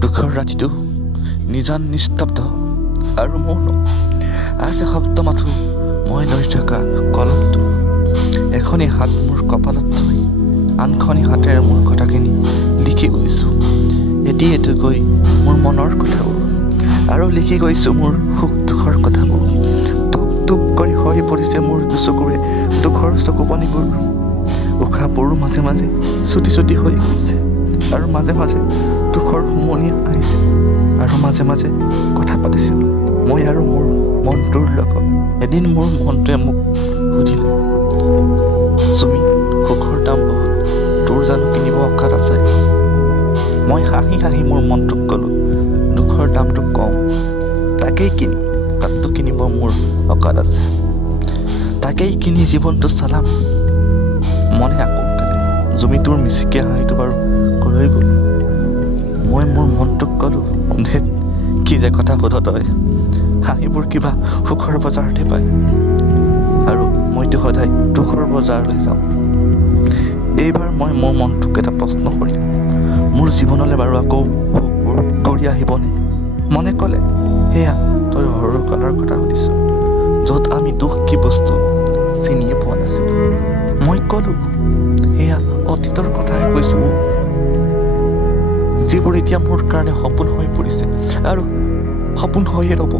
দুখৰ ৰাতিটো নিজান নিস্তব্ধ আৰু মৌন আছে শব্দ মাথো মই লৈ থকা কলমটো এখনি হাত মোৰ কপালত থৈ আনখনি হাতেৰে মোৰ কথাখিনি লিখি গৈছোঁ এটিকৈ মোৰ মনৰ কথাবোৰ আৰু লিখি গৈছোঁ মোৰ সুখ দুখৰ কথাবোৰ টুপ টুপ কৰি সৰি পৰিছে মোৰ দুচকুৰে দুখৰ চকুপানীবোৰ উশাহবোৰো মাজে মাজে চুটি চুটি হৈ গৈছে আৰু মাজে মাজে দুখৰ সুমনি আহিছে আৰু মাজে মাজে কথা পাতিছিলোঁ মই আৰু মোৰ মনটোৰ লগত এদিন মোৰ মনটোৱে মোক সুধিলে চুমি সুখৰ দাম বহুত তোৰ জানো কিনিব অকাত আছে মই হাঁহি হাঁহি মোৰ মনটোক ক'লোঁ দুখৰ দামটো কম তাকেই কিনিম তাততো কিনিব মোৰ অকাত আছে তাকেই কিনি জীৱনটো চলাম মনে আকৌ ক'লে জুমি তোৰ মিচিকীয়া হাঁহিটো বাৰু ক'লৈ গ'ল মই মোৰ মনটোক ক'লোঁ ধেত কি যে কথা সোধ তই হাঁহিবোৰ কিবা সুখৰ বজাৰতে পায় আৰু মইতো সদায় দুখৰ বজাৰলৈ যাওঁ এইবাৰ মই মোৰ মনটোক এটা প্ৰশ্ন কৰিম মোৰ জীৱনলৈ বাৰু আকৌ সুখবোৰ ঘূৰি আহিবনে মনে ক'লে সেয়া তই সৰুকালৰ কথা সুধিছ য'ত আমি দুখ কি বস্তু চিনিয়ে পোৱা নাছিলোঁ মই ক'লোঁ সেয়া অতীতৰ কথাই কৈছোঁ যিবোৰ এতিয়া মোৰ কাৰণে সপোন হৈ পৰিছে আৰু সপোন হৈয়ে ৰ'ব